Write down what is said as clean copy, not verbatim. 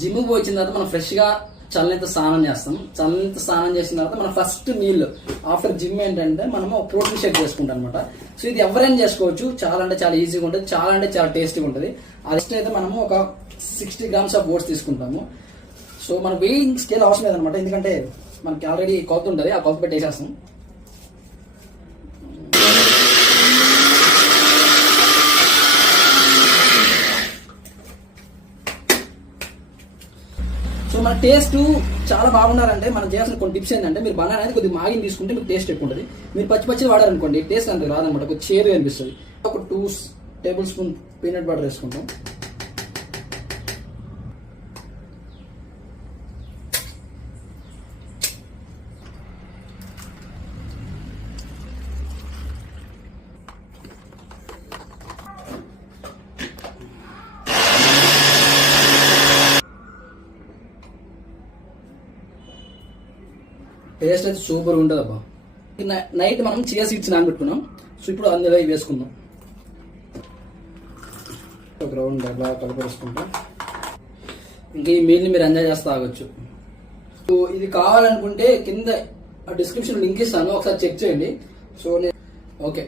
Gym వచ్చిన తర్వాత మనం ఫ్రెష్గా చల్లనీత స్నానం చేస్తాం. చల్లనీత స్నానం చేసిన తర్వాత మన ఫస్ట్ మీల్ ఆఫ్టర్ జిమ్ ఏంటంటే మనము ప్రోటీన్ షేక్ చేసుకుంటాం అనమాట. సో ఇది ఎవరైనా చేసుకోవచ్చు. చాలా అంటే చాలా ఈజీగా ఉంటుంది, చాలా అంటే చాలా టేస్టీగా ఉంటుంది. అది అయితే మనము ఒక 60 grams ఆఫ్ ఓట్స్ తీసుకుంటాము. సో మన వెయింగ్ స్కేల్ అవసరం లేదనమాట, ఎందుకంటే మనకి ఆల్రెడీ కొలత ఉంటుంది, ఆ కొలత పెట్టేసేస్తాం. సో మన టేస్ట్ చాలా బాగుండాలంటే మనం చేయాల్సిన కొన్ని టిప్స్ ఏంటంటే, మీరు బనానా అనేది కొద్దిగా మాగిని తీసుకుంటే మీకు టేస్ట్ ఎక్కువ ఉంటుంది. మీరు పచ్చి వాడారనుకోండి టేస్ట్ అంత రాదనమాట, ఒక చేదు అనిపిస్తుంది. ఒక 2 tablespoons పీనట్ బటర్ వేసుకుంటాం. టేస్ట్ అయితే సూపర్ ఉంటుంది అబ్బా. నైట్ మనం చియా సీడ్స్ నానబెట్టుకున్నాం. సో ఇప్పుడు అందులో వేసుకుందాం. ఒక రౌండ్ బాగా కలిపేసుకుంటాం. ఇంకా ఈ మీల్ని మీరు ఎంజాయ్ చేస్తూ తాగొచ్చు. సో ఇది కావాలనుకుంటే కింద డిస్క్రిప్షన్ లింక్ ఇస్తాను, ఒకసారి చెక్ చేయండి. So okay.